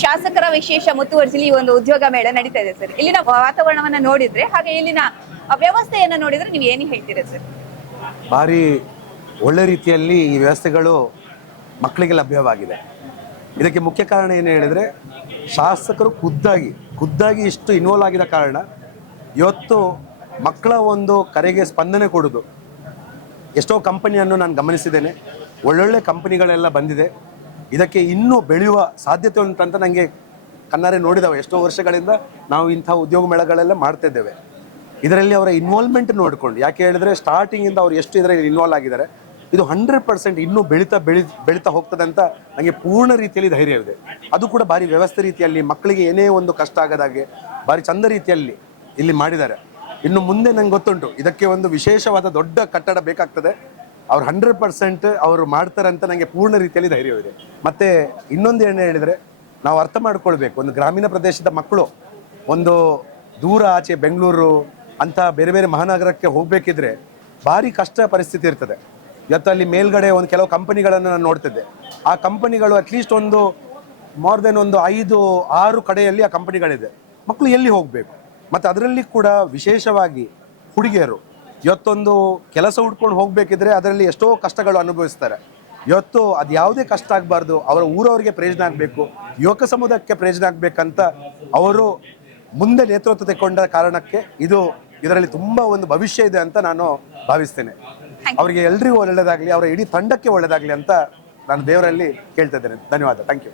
ಶಾಸಕರ ವಿಶೇಷ ಮುತುವರ್ಜಿಲಿ ಈ ಒಂದು ಉದ್ಯೋಗ ಮೇಳ ನಡೀತಾ ಇದೆ ಸರ್. ಇಲ್ಲಿನ ವಾತಾವರಣವನ್ನ ನೋಡಿದ್ರೆ ಹಾಗೆ ಇಲ್ಲಿನ ವ್ಯವಸ್ಥೆಯನ್ನ ನೋಡಿದ್ರೆ ನೀವು ಏನು ಹೇಳ್ತೀರಾ ಸರ್? ಭಾರಿ ಒಳ್ಳೆ ರೀತಿಯಲ್ಲಿ ಈ ವ್ಯವಸ್ಥೆಗಳು ಮಕ್ಕಳಿಗೆ ಲಭ್ಯವಾಗಿದೆ. ಇದಕ್ಕೆ ಮುಖ್ಯ ಕಾರಣ ಏನು ಹೇಳಿದರೆ, ಶಾಸಕರು ಖುದ್ದಾಗಿ ಇಷ್ಟು ಇನ್ವಾಲ್ವ್ ಆಗಿದ ಕಾರಣ ಇವತ್ತು ಮಕ್ಕಳ ಒಂದು ಕರೆಗೆ ಸ್ಪಂದನೆ ಕೊಡೋದು. ಎಷ್ಟೋ ಕಂಪನಿಯನ್ನು ನಾನು ಗಮನಿಸಿದ್ದೇನೆ, ಒಳ್ಳೊಳ್ಳೆ ಕಂಪನಿಗಳೆಲ್ಲ ಬಂದಿದೆ. ಇದಕ್ಕೆ ಇನ್ನೂ ಬೆಳೆಯುವ ಸಾಧ್ಯತೆ ಉಂಟಂತ ನನಗೆ ಕಣ್ಣಾರೆ ನೋಡಿದಾವೆ. ಎಷ್ಟೋ ವರ್ಷಗಳಿಂದ ನಾವು ಇಂಥ ಉದ್ಯೋಗ ಮೇಳಗಳೆಲ್ಲ ಮಾಡ್ತಾ ಇದ್ದೇವೆ. ಇದರಲ್ಲಿ ಅವರ ಇನ್ವಾಲ್ವ್ಮೆಂಟ್ ನೋಡಿಕೊಂಡು, ಯಾಕೆ ಹೇಳಿದ್ರೆ ಸ್ಟಾರ್ಟಿಂಗಿಂದ ಅವ್ರು ಎಷ್ಟು ಇದರಲ್ಲಿ ಇನ್ವಾಲ್ವ್ ಆಗಿದ್ದಾರೆ, ಇದು 100% ಇನ್ನೂ ಬೆಳೀತಾ ಹೋಗ್ತದೆ ಅಂತ ನನಗೆ ಪೂರ್ಣ ರೀತಿಯಲ್ಲಿ ಧೈರ್ಯ ಇದೆ. ಅದು ಕೂಡ ಭಾರಿ ವ್ಯವಸ್ಥೆ ರೀತಿಯಲ್ಲಿ ಮಕ್ಕಳಿಗೆ ಏನೇ ಒಂದು ಕಷ್ಟ ಆಗದಾಗೆ ಭಾರಿ ಚಂದ ರೀತಿಯಲ್ಲಿ ಇಲ್ಲಿ ಮಾಡಿದ್ದಾರೆ. ಇನ್ನು ಮುಂದೆ ನಂಗೆ ಗೊತ್ತುಂಟು, ಇದಕ್ಕೆ ಒಂದು ವಿಶೇಷವಾದ ದೊಡ್ಡ ಕಟ್ಟಡ ಬೇಕಾಗ್ತದೆ. ಅವ್ರು 100% ಅವರು ಮಾಡ್ತಾರೆ ಅಂತ ನನಗೆ ಪೂರ್ಣ ರೀತಿಯಲ್ಲಿ ಧೈರ್ಯವಿದೆ. ಮತ್ತು ಇನ್ನೊಂದು ಏನು ಹೇಳಿದರೆ, ನಾವು ಅರ್ಥ ಮಾಡ್ಕೊಳ್ಬೇಕು, ಒಂದು ಗ್ರಾಮೀಣ ಪ್ರದೇಶದ ಮಕ್ಕಳು ಒಂದು ದೂರ ಆಚೆ ಬೆಂಗಳೂರು ಅಂತ ಬೇರೆ ಬೇರೆ ಮಹಾನಗರಕ್ಕೆ ಹೋಗಬೇಕಿದ್ರೆ ಭಾರಿ ಕಷ್ಟ ಪರಿಸ್ಥಿತಿ ಇರ್ತದೆ. ಇವತ್ತು ಅಲ್ಲಿ ಮೇಲ್ಗಡೆ ಒಂದು ಕೆಲವು ಕಂಪನಿಗಳನ್ನು ನಾನು ನೋಡ್ತಿದ್ದೆ. ಆ ಕಂಪನಿಗಳು ಅಟ್ಲೀಸ್ಟ್ ಒಂದು ಮೋರ್ ದೆನ್ ಒಂದು 5-6 ಕಡೆಯಲ್ಲಿ ಆ ಕಂಪನಿಗಳಿದೆ. ಮಕ್ಕಳು ಎಲ್ಲಿ ಹೋಗಬೇಕು? ಮತ್ತು ಅದರಲ್ಲಿ ಕೂಡ ವಿಶೇಷವಾಗಿ ಹುಡುಗಿಯರು ಇವತ್ತೊಂದು ಕೆಲಸ ಹುಡ್ಕೊಂಡು ಹೋಗಬೇಕಿದ್ರೆ ಅದರಲ್ಲಿ ಎಷ್ಟೋ ಕಷ್ಟಗಳು ಅನುಭವಿಸ್ತಾರೆ. ಇವತ್ತು ಅದು ಯಾವುದೇ ಕಷ್ಟ ಆಗಬಾರ್ದು, ಅವರ ಊರವರಿಗೆ ಪ್ರಯೋಜನ ಆಗಬೇಕು, ಯುವಕ ಸಮುದಾಯಕ್ಕೆ ಪ್ರಯೋಜನ ಆಗಬೇಕಂತ ಅವರು ಮುಂದೆ ನೇತೃತ್ವ ತೆಕ್ಕೊಂಡ ಕಾರಣಕ್ಕೆ ಇದರಲ್ಲಿ ತುಂಬ ಒಂದು ಭವಿಷ್ಯ ಇದೆ ಅಂತ ನಾನು ಭಾವಿಸ್ತೇನೆ. ಅವರಿಗೆ ಎಲ್ರಿಗೂ ಒಳ್ಳೆಯದಾಗಲಿ, ಅವರ ಇಡೀ ತಂಡಕ್ಕೆ ಒಳ್ಳೆಯದಾಗಲಿ ಅಂತ ನಾನು ದೇವರಲ್ಲಿ ಕೇಳ್ತಾ ಇದ್ದೇನೆ. ಧನ್ಯವಾದ. Thank you.